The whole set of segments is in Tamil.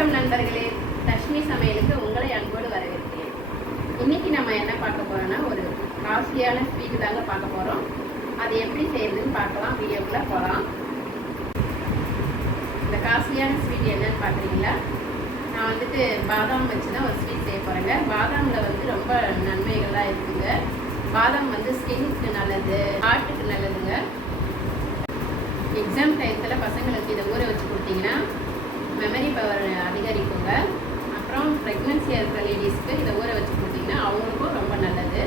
வணக்கம் நண்பர்களே. லட்சுமி சமையலுக்கு உங்களை அன்போடு வரவேற்கிறேன். இன்னைக்கு நம்ம என்ன பார்க்க போறோம்னா ஒரு காஸ்ட்லியான ஸ்வீட் தாங்க பார்க்க போறோம். அது எப்படி செய்யறதுன்னு பார்க்கலாம். வீடியோக்குள்ள போகலாம் இந்த காஸ்ட்லியான ஸ்வீட் என்னன்னு பார்க்குறீங்களா? நான் வந்துட்டு பாதாம் வச்சு தான் ஒரு ஸ்வீட் செய்ய போகிறேங்க பாதாமில் வந்து ரொம்ப நன்மைகள்லாம் இருக்குங்க. பாதாம் வந்து ஸ்கின்னுக்கு நல்லது ஹார்ட்டுக்கு நல்லதுங்க. எக்ஸாம் டயத்தில் பசங்களுக்கு இதை ஊற வச்சு கொடுத்தீங்கன்னா மெமரி பவர் அதிகரிக்குங்க. அப்புறம் ப்ரெக்னென்சியாக இருக்கிற லேடிஸ்க்கு இதை ஊற வச்சு கொடுத்தீங்கன்னா அவங்களுக்கும் ரொம்ப நல்லது.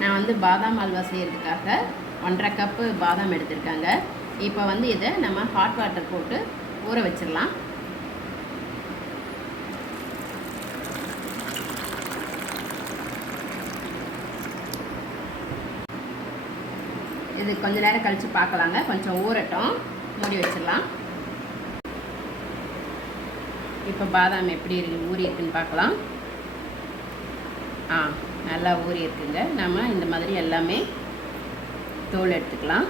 நான் வந்து பாதாம் அல்வா செய்கிறதுக்காக ஒன்றரை கப்பு பாதாம் எடுத்திருக்காங்க. இப்போ வந்து இதை நம்ம ஹாட் வாட்டர் போட்டு ஊற வச்சிடலாம். இது கொஞ்ச நேரம் கழித்து பார்க்கலாங்க. கொஞ்சம் ஊறட்டும். மூடி வச்சிடலாம். இப்போ பாதாம் எப்படி இருக்கு ஊறி இருக்குன்னு பார்க்கலாம். ஆ நல்லா ஊறி இருக்குங்க. நம்ம இந்த மாதிரி எல்லாமே தோல் எடுத்துக்கலாம்.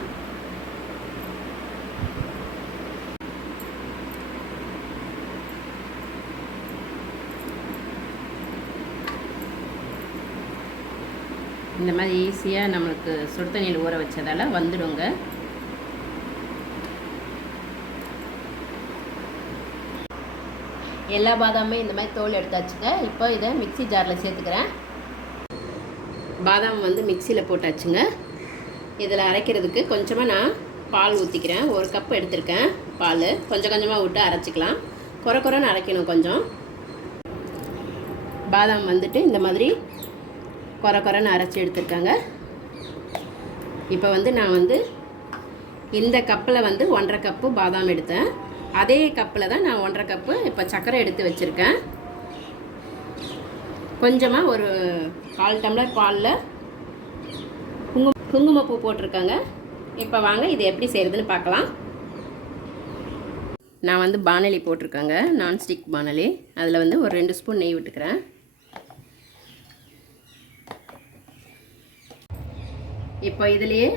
இந்த மாதிரி ஈஸியாக நம்மளுக்கு சுடு தண்ணியில் ஊற வச்சதால் வந்துடுங்க. எல்லா பாதாமும் இந்த மாதிரி தோல் எடுத்தாச்சுங்க இப்போ இதை மிக்சி ஜாரில் சேர்த்துக்கிறேன். பாதாம் வந்து மிக்சியில் போட்டாச்சுங்க. இதில் அரைக்கிறதுக்கு கொஞ்சமாக நான் பால் ஊற்றிக்கிறேன் ஒரு கப் எடுத்திருக்கேன் பால். கொஞ்சம் கொஞ்சமாக விட்டு அரைச்சிக்கலாம். குறை குறைன்னு அரைக்கணும் கொஞ்சம். பாதாம் வந்துட்டு இந்த மாதிரி குறை குறைன்னு அரைச்சி எடுத்திருக்காங்க. இப்போ வந்து நான் வந்து இந்த கப்பில் வந்து ஒன்றரை கப்பு பாதாம் எடுத்தேன். அதே கப்பில் தான் நான் ஒன்றரை கப்பு இப்போ சர்க்கரை எடுத்து வச்சுருக்கேன். கொஞ்சமாக ஒரு கால் டம்ளர் பாலில் குங்கும குங்குமப்பூ போட்டிருக்காங்க. இப்போ வாங்க இது எப்படி செய்கிறதுன்னு பார்க்கலாம். நான் வந்து பானலி போட்டிருக்கேங்க நான்ஸ்டிக் பானலி. அதில் வந்து ஒரு ரெண்டு ஸ்பூன் நெய் விட்டுக்கிறேன். இப்போ இதுலேயே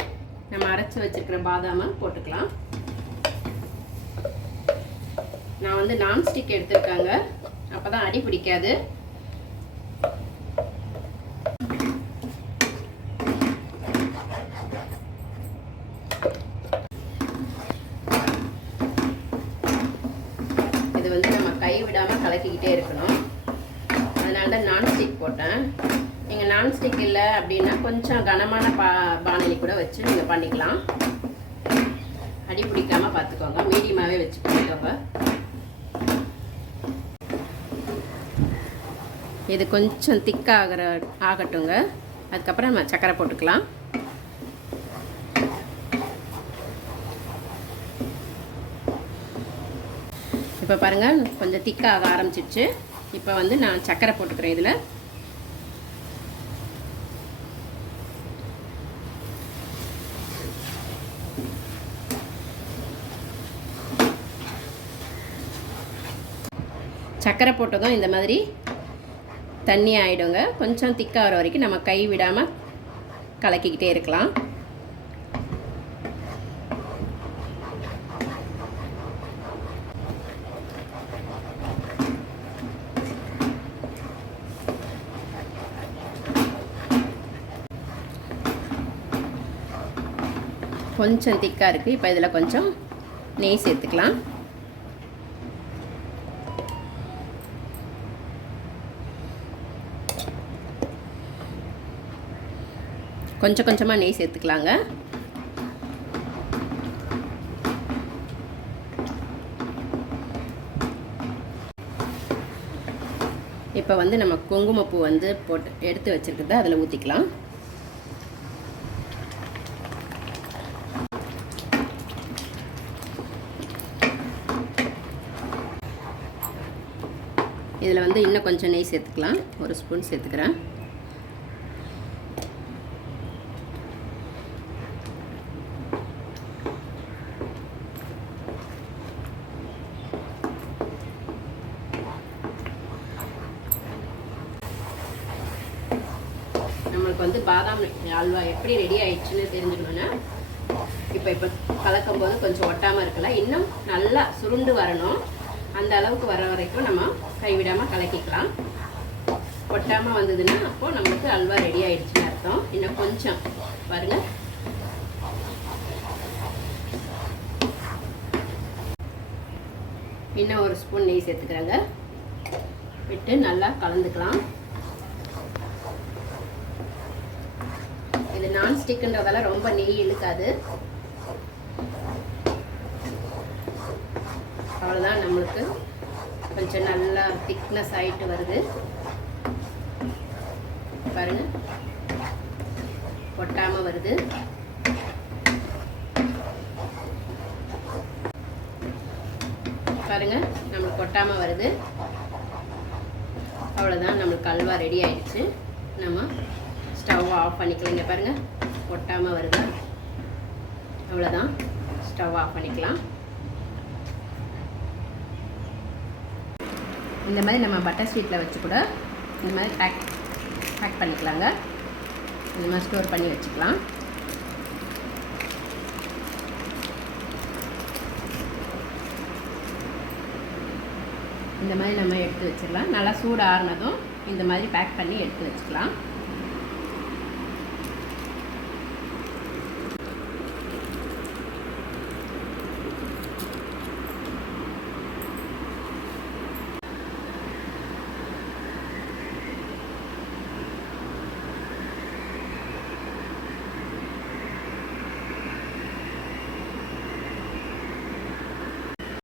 நம்ம அரைச்சி வச்சுருக்கிற பாதாமை போட்டுக்கலாம் நான் வந்து நான்ஸ்டிக் எடுத்திருக்காங்க. அப்போ தான் அடி பிடிக்காது. இது வந்து நம்ம கை விடாமல் கலக்கிக்கிட்டே இருக்கணும். அதனால தான் நான்ஸ்டிக் போட்டேன். நீங்கள் நான்ஸ்டிக் இல்லை அப்படின்னா கொஞ்சம் கனமான பா பானலி கூட வச்சு நீங்கள் பண்ணிக்கலாம். அடி பிடிக்காமல் பார்த்துக்கோங்க மீடியமாகவே வச்சு பண்ணிக்கோங்க இது கொஞ்சம் திக்காகிற ஆகட்டுங்க. அதுக்கப்புறம் நம்ம சக்கரை போட்டுக்கலாம். இப்போ பாருங்கள் கொஞ்சம் திக்காக ஆரம்பிச்சிடுச்சு இப்போ வந்து நான் சக்கரை போட்டுக்கிறேன் இதில். சக்கரை போட்டதும் இந்த மாதிரி தண்ணி ஆகிடுங்க கொஞ்சம் திக்காக வர வரைக்கும் நம்ம கை விடாமல் கலக்கிக்கிட்டே இருக்கலாம். கொஞ்சம் திக்காக இருக்குது இப்போ இதில் கொஞ்சம் நெய் சேர்த்துக்கலாம். கொஞ்சம் கொஞ்சமாக நெய் சேர்த்துக்கலாங்க. இப்போ வந்து நம்ம குங்குமப்பூ வந்து போட்டு எடுத்து வச்சுருக்கிறத அதில் ஊற்றிக்கலாம் இதில் வந்து இன்னும் கொஞ்சம் நெய் சேர்த்துக்கலாம். ஒரு ஸ்பூன் சேர்த்துக்கிறேன். நம்மளுக்கு வந்து பாதாம் அல்வா எப்படி ரெடி ஆயிடுச்சுன்னு தெரிஞ்சுக்கணுன்னா இப்போ இப்போ கலக்கும் போது கொஞ்சம் ஒட்டாமல் இருக்கலாம். இன்னும் நல்லா சுருண்டு வரணும். அந்த அளவுக்கு வர வரைக்கும் நம்ம கைவிடாமல் கலக்கிக்கலாம். ஒட்டாமல் வந்ததுன்னா அப்போது நம்மளுக்கு அல்வா ரெடி ஆயிடுச்சுன்னு அர்த்தம். இன்னும் கொஞ்சம். பாருங்கள் இன்னும் ஒரு ஸ்பூன் நெய் சேர்த்துக்கிறாங்க. விட்டு நல்லா கலந்துக்கலாம். இது நான்ஸ்டிக்குன்றதால ரொம்ப நெய் இழுக்காது. அவ்வளோதான் நம்மளுக்கு. கொஞ்சம் நல்லா திக்னஸ் ஆகிட்டு வருது. பாருங்க. ஒட்டாமல் வருது. பாருங்க நம்மளுக்கு கொட்டாமல் வருது. அவ்வளோதான் நம்மளுக்கு அல்வா ரெடி ஆயிடுச்சு. நம்ம ஸ்டவ் ஆஃப் பண்ணிக்கலாம் பாருங்கள் ஒட்டாமல் கொட்டாமல் வருது? அவ்வளோதான் ஸ்டவ் ஆஃப் பண்ணிக்கலாம். இந்த மாதிரி நம்ம பட்டர் ஸ்வீட்டில் வச்சு கூட இந்த மாதிரி பேக் பேக் பண்ணிக்கலாங்க. இந்த மாதிரி ஸ்டோர் பண்ணி வச்சுக்கலாம். இந்த மாதிரி நம்ம எடுத்து வச்சிடலாம். நல்லா சூடு ஆறுனதும் இந்த மாதிரி பேக் பண்ணி எடுத்து வச்சுக்கலாம்.